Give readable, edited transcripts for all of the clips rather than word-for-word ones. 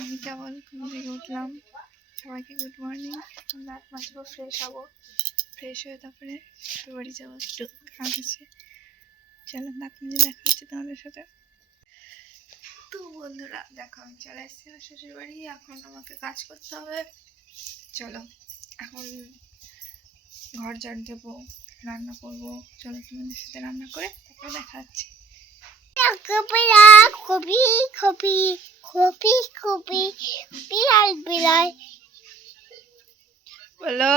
আমি কেবল ঘুম থেকে উঠলাম। সবাইকে গুড মর্নিং। দাঁত মাজবো, ফ্রেশ হবো, ফ্রেশ হয়ে তারপরে শ্বশুরবাড়ি যাবো, একটু কাজ আছে। চলো দাঁত মাজে দেখা হচ্ছে তোমাদের সাথে। তো বন্ধুরা দেখো আমি চলে এসেছি আমার শ্বশুরবাড়ি। এখন আমাকে কাজ করতে হবে। চলো এখন ঘর ঝাড় দেবো, রান্না করবো। চলো তোমাদের সাথে রান্না করে তারপরে দেখা হচ্ছে। কপি কপি কপি কপি বিড়াল বিড়াল বলো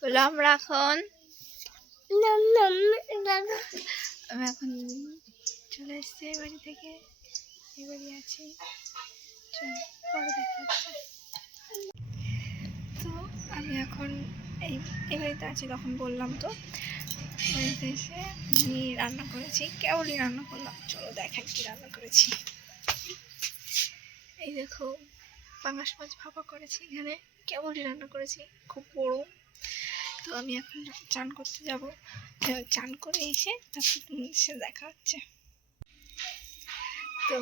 বলো আমরা এখন আমি এখন চলে এসেছি এই বাড়ি থেকে। এই বাড়ি আছি, পরে দেখা হচ্ছে। তো আমি এখন এই বাড়িতে আছি, তখন বললাম তো। বাড়িতে এসে আমি রান্না করেছি, কেবলই রান্না করলাম। চলো দেখাই কি রান্না করেছি। এই দেখো পাঙাশ মাছ ভাপা করেছি, এখানে কেবলই রান্না করেছি, খুব বড়। তো আমি এখন চান করতে যাব। চান করে এসে তারপর তোমাদের সাথে দেখা হচ্ছে। তো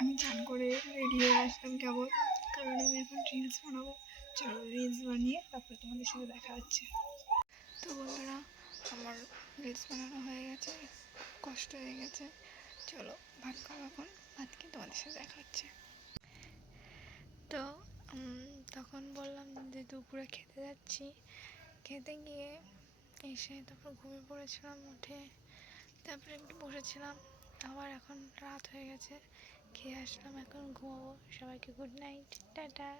আমি চান করে রেডি হয়ে আসলাম কেবল, কারণ আমি এখন রিলস বানাবো। চলো রিলস বানিয়ে তারপরে তোমাদের সাথে দেখা হচ্ছে। তো বন্ধুরা আমার রিলস বানানো হয়ে গেছে, কষ্ট হয়ে গেছে। চলো ভাত খাবো এখন, ভাত খেয়ে তোমাদের সাথে দেখা হচ্ছে। তো তখন বললাম যে দুপুরে খেতে যাচ্ছি। খেতে গিয়ে এসে তারপর ঘুমিয়ে পড়েছিলাম, উঠে তারপরে একটু বসেছিলাম। আবার এখন রাত হয়ে গেছে, খেয়ে আসলাম, এখন ঘুমাবো। সবাইকে গুড নাইট, টাটা।